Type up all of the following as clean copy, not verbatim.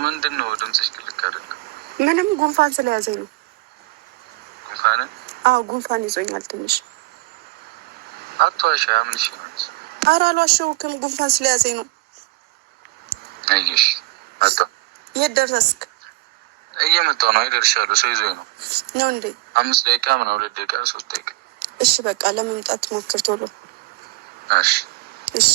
ምንድነው ድምፅሽ ልክ አይደለም? ምንም ጉንፋን ስለያዘኝ ነው። ጉንፋን? አዎ ጉንፋን ይዞኛል ትንሽ። አትዋሻ። ምንሽ ነው? ኧረ አልዋሸሁም፣ ጉንፋን ስለያዘኝ ነው። አይሽ አጣ። የት ደረስክ? እየመጣሁ ነው። አይደርሻለሁ። ሰው ይዞኝ ነው እንዴ? 5 ደቂቃ ምናምን 2 ደቂቃ 3 ደቂቃ። እሺ በቃ ለመምጣት ሞክር ቶሎ። እሺ እሺ።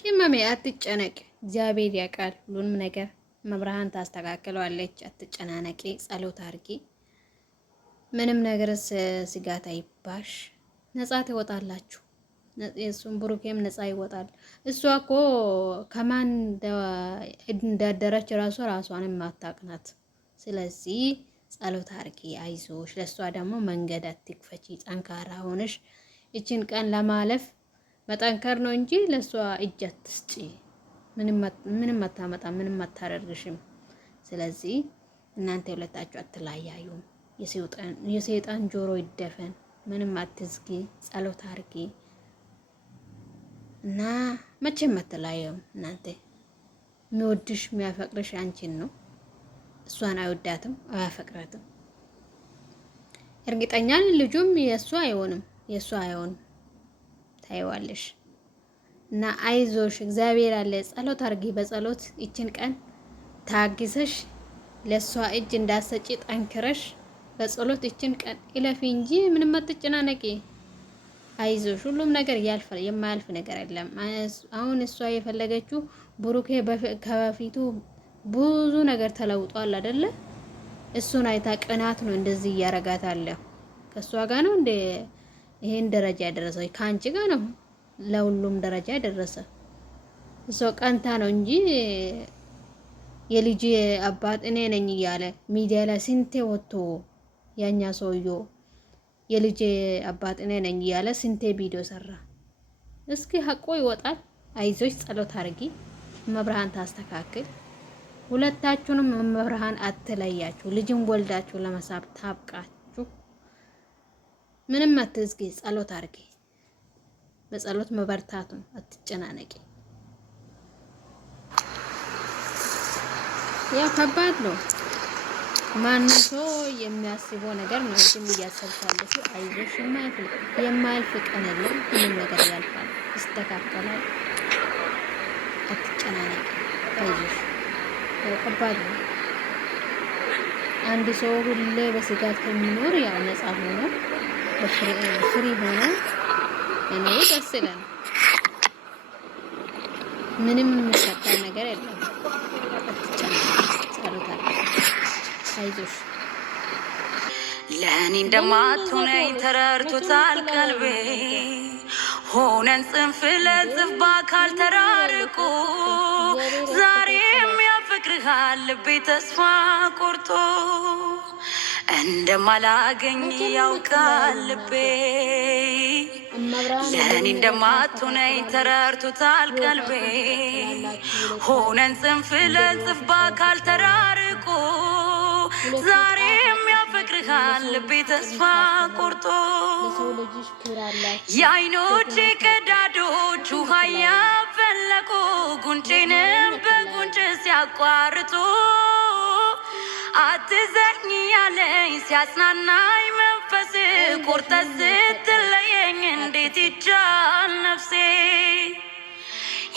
ቅመሜ አትጨነቂ፣ እግዚአብሔር ያውቃል ሁሉንም ነገር። መብርሃን ታስተካክለዋለች። አትጨናነቂ፣ ጸሎት አድርጊ። ምንም ነገር ስጋት አይባሽ። ነጻ ትወጣላችሁ። እሱም ብሩኬም ነጻ ይወጣል። እሷ እኮ ከማን እንዳደረች ራሷን የማታውቅ ናት። ስለዚህ ጸሎት አድርጊ፣ አይዞሽ። ለእሷ ደግሞ መንገድ አትክፈቺ። ጠንካራ ሆነሽ ይችን ቀን ለማለፍ መጠንከር ነው እንጂ ለእሷ እጅ አትስጪ። ምንም አታመጣ፣ ምንም አታደርግሽም። ስለዚህ እናንተ ሁለታችሁ አትለያዩም። የሰይጣን ጆሮ ይደፈን። ምንም አትዝጊ፣ ጸሎት አድርጊ እና መቼም አትለያዩም። እናንተ የሚወድሽ የሚያፈቅርሽ አንቺን ነው። እሷን አይወዳትም፣ አያፈቅራትም። እርግጠኛ ልጁም የእሷ አይሆንም። ታይዋለሽ እና አይዞሽ፣ እግዚአብሔር አለ። ጸሎት አድርጊ። በጸሎት ይችን ቀን ታግሰሽ ለእሷ እጅ እንዳሰጪ ጠንክረሽ በጸሎት ይችን ቀን ይለፊ እንጂ ምንም አትጨናነቂ። አይዞሽ፣ ሁሉም ነገር ያልፋል። የማያልፍ ነገር የለም። አሁን እሷ የፈለገችው ብሩኬ ከበፊቱ ብዙ ነገር ተለውጧል አይደለ? እሱን አይታ ቅናት ነው እንደዚህ እያረጋታለሁ። ከእሷ ጋር ነው እንደ ይሄን ደረጃ ያደረሰው፣ ከአንቺ ጋር ነው ለሁሉም ደረጃ ያደረሰ። እሷ ቀንታ ነው እንጂ የልጅ አባት እኔ ነኝ እያለ ሚዲያ ላይ ስንቴ ወጥቶ ያኛ ሰውዮ የልጅ አባት እኔ ነኝ እያለ ስንቴ ቪዲዮ ሰራ። እስኪ ሀቆ ይወጣል። አይዞሽ፣ ጸሎት አድርጊ። መብርሃን ታስተካክል። ሁለታችሁንም መብርሃን አትለያችሁ። ልጅን ወልዳችሁ ለመሳብ ታብቃችሁ። ምንም አትዝጊ፣ ጸሎት አድርጊ። በጸሎት መበርታቱን አትጨናነቂ። ያው ከባድ ነው። ማንም ሰው የሚያስበው ነገር ነው። ግን እያሰብሻለሽ አይዞሽ፣ የማያልፍ ቀን የለም። ምንም ነገር ያልፋል፣ ይስተካከላል። አትጨናነቂ፣ አይዞሽ። ከባድ ነው። አንድ ሰው ሁሌ በስጋት ከሚኖር ያው ነፃ ሆኖ ፍሪ ሆኖ እኔ ደስ ይላል። ምንም የሚፈጠር ነገር የለም። ጸሎት አይዞሽ። ለእኔ እንደማትሆነኝ ተረድቶታል ቀልቤ። ሆነን ጽንፍ ለጽንፍ በአካል ተራርቆ ዛሬም ያፈቅርሃል ልቤ ተስፋ ቆርጦ። እንደማላገኝ ያውቃል ልቤ። ለእኔ እንደማትሆነኝ ተረድቶታል ቀልቤ። ሆነን ጽንፍ ለጽንፍ በአካል ተራርቆ ዛሬም ያፈቅርሃል ልቤ ተስፋ ቆርጦ። የአይኖቼ ቀዳዶች ውሃ ያፈለቁ ጉንጬንም በጉንጭ ሲያቋርጡ አትዘኝ ያለኝ ሲያጽናናኝ መንፈስ ቆርጠ ስትለየኝ እንዴት ይቻል ነፍሴ።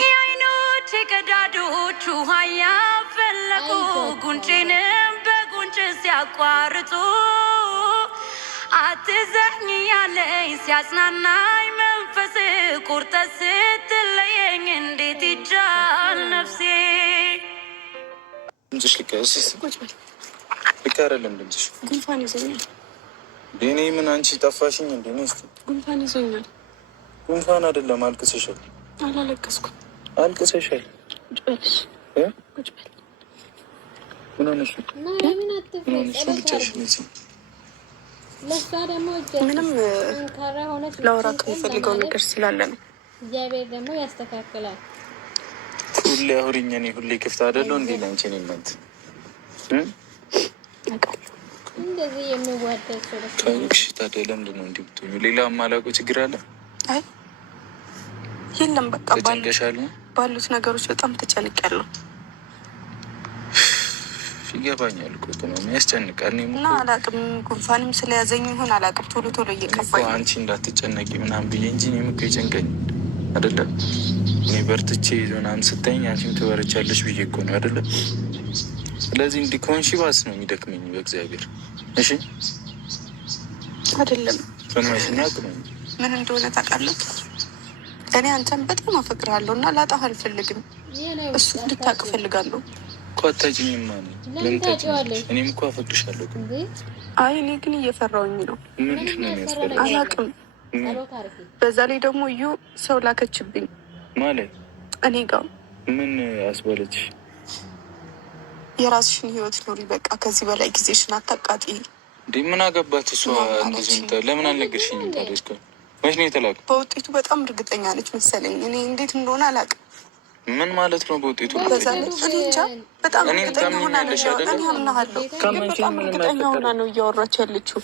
የአይኖቼ ቀዳዶች ውሃ ያፈለቁ ጉንጬንም በጉንጭ ሲያቋርጡ አትዘኝ ያለኝ ሲያጽናናኝ መንፈስ ቆርጠ ስትለየኝ እንዴት ይቻል ነፍሴ። ልክ አይደለም ድምፅሽ። ጉንፋን ይዞኛል። እኔ ምን አንቺ ጠፋሽኝ እንዴ? እስቲ ጉንፋን ይዞኛል። ጉንፋን አይደለም። አልቅሰሻል። አላለቀስኩም። አልቅሰሻል። ቁጭ በልሽ። ቁጭ በል። ምን ሆነሽ? ምንም ላወራክ የምፈልገው ነገር ስላለ ነው። እግዚአብሔር ደግሞ ያስተካክላል። ሁሌ አውሪኝ። እኔ ሁሌ ክፍት አይደለሁ እንዴ ላንቺ? እኔ እናንተ እንደዚህ የሚዋደድ ሰው ታውቂሽ። ታዲያ ለምንድን ነው እንዲህ ብትሆኚ? ሌላ የማላውቀው ችግር አለ? አይ የለም። በቃ ተጨንቀሻል? ባሉት ነገሮች በጣም ተጨንቄያለሁ። ይገባኛል እኮ ነው የሚያስጨንቃል። እና አላቅም፣ ጉንፋንም ስለያዘኝ ይሆን አላቅም፣ ቶሎ ቶሎ እየቀባኝ አንቺ እንዳትጨነቂ ምናምን ብዬ እንጂ እኔም እኮ ይጨንቀኝ አይደለም። እኔ በርትቼ ምናምን ስታይኝ አንቺም ትበረቻለሽ ብዬ እኮ ነው አይደለም። ስለዚህ እንዲህ ከሆንሽ ባስ ነው የሚደክመኝ በእግዚአብሔር። እሺ አይደለም ሰማሽኝ? አቅመኝ ምን እንደሆነ ታውቃለህ? እኔ አንተን በጣም አፈቅርሃለሁ እና ላጣህ አልፈልግም። እሱ እንድታውቅ እፈልጋለሁ። ኳታጅኝማ ነው ለምታጅኛለሽ? እኔም እኮ አፈቅርሻለሁ። አይ እኔ ግን እየፈራውኝ ነው። ምንድን ነው የሚያስፈራ? አላውቅም። በዛ ላይ ደግሞ እዩ ሰው ላከችብኝ ማለት እኔ ጋር ምን አስበለች? የራስሽን ህይወት ኑሪ፣ በቃ ከዚህ በላይ ጊዜሽን አታቃጢ። እንዴ ምን አገባት እሷ? እንደዚህ ለምን አልነገርሽኝም ታዲያ? እስካሁን መች ነው የተላከው? በውጤቱ በጣም እርግጠኛ ነች መሰለኝ። እኔ እንዴት እንደሆነ አላውቅም። ምን ማለት ነው በውጤቱ? በዛ ላይ እኔ እንጃ፣ በጣም እርግጠኛ ሆና ነው። እኔ አምናሃለሁ፣ ግን በጣም እርግጠኛ ሆና ነው እያወራች ያለችው።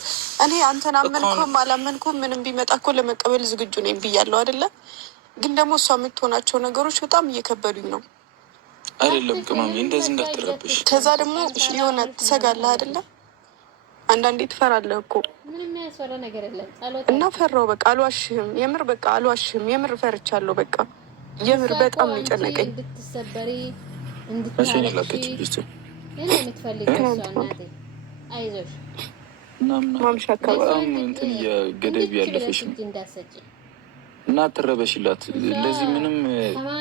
እኔ አንተን አመንኩም አላመንኩም ምንም ቢመጣ እኮ ለመቀበል ዝግጁ ነኝ ብያለሁ አይደለ? ግን ደግሞ እሷ የምትሆናቸው ነገሮች በጣም እየከበዱኝ ነው። አይደለም ቅመሜ፣ እንደዚህ እንዳትረብሽ። ከዛ ደግሞ የሆነ ትሰጋለህ አይደለ? አንዳንዴ ትፈራለህ እኮ እና ፈራው። በቃ አልዋሽህም፣ የምር በቃ አልዋሽህም፣ የምር ፈርቻለሁ። በቃ የምር በጣም ነው የጨነቀኝ። እንድትሰበሪ ማምሻ አካባቢ እንትን የገደብ ያለፈሽ ነው እና ትረበሽላት። ለዚህ ምንም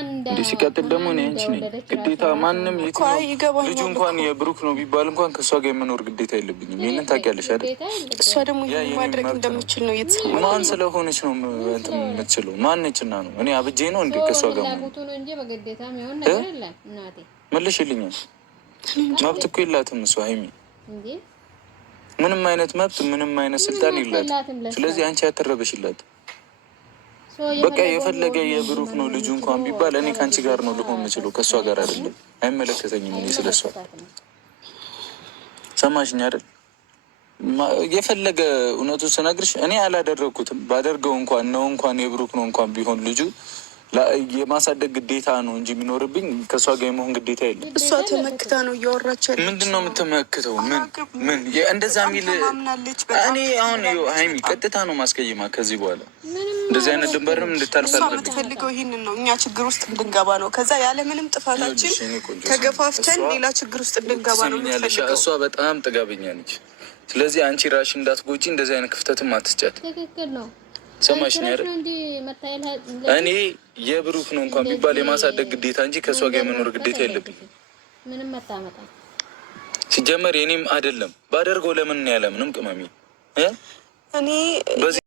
እንዲህ ሲቀጥል ደግሞ እኔ አንቺ ነኝ ግዴታ ማንም የትኛው ልጁ እንኳን የብሩክ ነው ቢባል እንኳን ከእሷ ጋር የመኖር ግዴታ የለብኝም። ይህንን ታውቂያለሽ አይደል? እሷ ደግሞ ማድረግ እንደምችል ነው እየተሰማኝ። ማን ስለሆነች ነው እንትን የምትችለው? ማነችና ነው? እኔ አብጄ ነው እንዴ ከእሷ ጋር መልሽልኛል። መብት እኮ የላትም እሷ ሀይሚ፣ ምንም አይነት መብት ምንም አይነት ስልጣን የላትም። ስለዚህ አንቺ አትረበሽላት። በቃ የፈለገ የብሩክ ነው ልጁ እንኳን ቢባል እኔ ከአንቺ ጋር ነው ልሆን የምችለው፣ ከእሷ ጋር አይደለም። አይመለከተኝም እኔ ስለሷ። ሰማሽኝ አይደል? የፈለገ እውነቱን ስነግርሽ እኔ አላደረግኩትም። ባደርገው እንኳን ነው እንኳን የብሩክ ነው እንኳን ቢሆን ልጁ የማሳደግ ግዴታ ነው እንጂ የሚኖርብኝ ከእሷ ጋር የመሆን ግዴታ የለም። እሷ ተመክታ ነው እያወራች ያለችው። ምንድን ነው የምትመክተው? ምን እንደዛ የሚል እኔ አሁን ሀይሚ ቀጥታ ነው ማስቀየማ። ከዚህ በኋላ እንደዚህ አይነት ድንበርም እንድታልፍ አልፈልግም። የምትፈልገው ይህንን ነው፣ እኛ ችግር ውስጥ እንድንገባ ነው። ከዛ ያለምንም ጥፋታችን ተገፋፍተን ሌላ ችግር ውስጥ እንድንገባ ነው የምትፈልገው። እሷ በጣም ጥጋበኛ ነች። ስለዚህ አንቺ ራሽ እንዳትጎጂ እንደዚህ አይነት ክፍተትም አትስጫት። ትክክል ነው። ሰማሽኝ አይደል? እኔ የብሩክ ነው እንኳን ቢባል የማሳደግ ግዴታ እንጂ ከእሷ ጋር የመኖር ግዴታ የለብኝም። ምንም መታመጣ ሲጀመር የኔም አይደለም ባደርገው ለምን ያለ ምንም ቅመሚ እኔ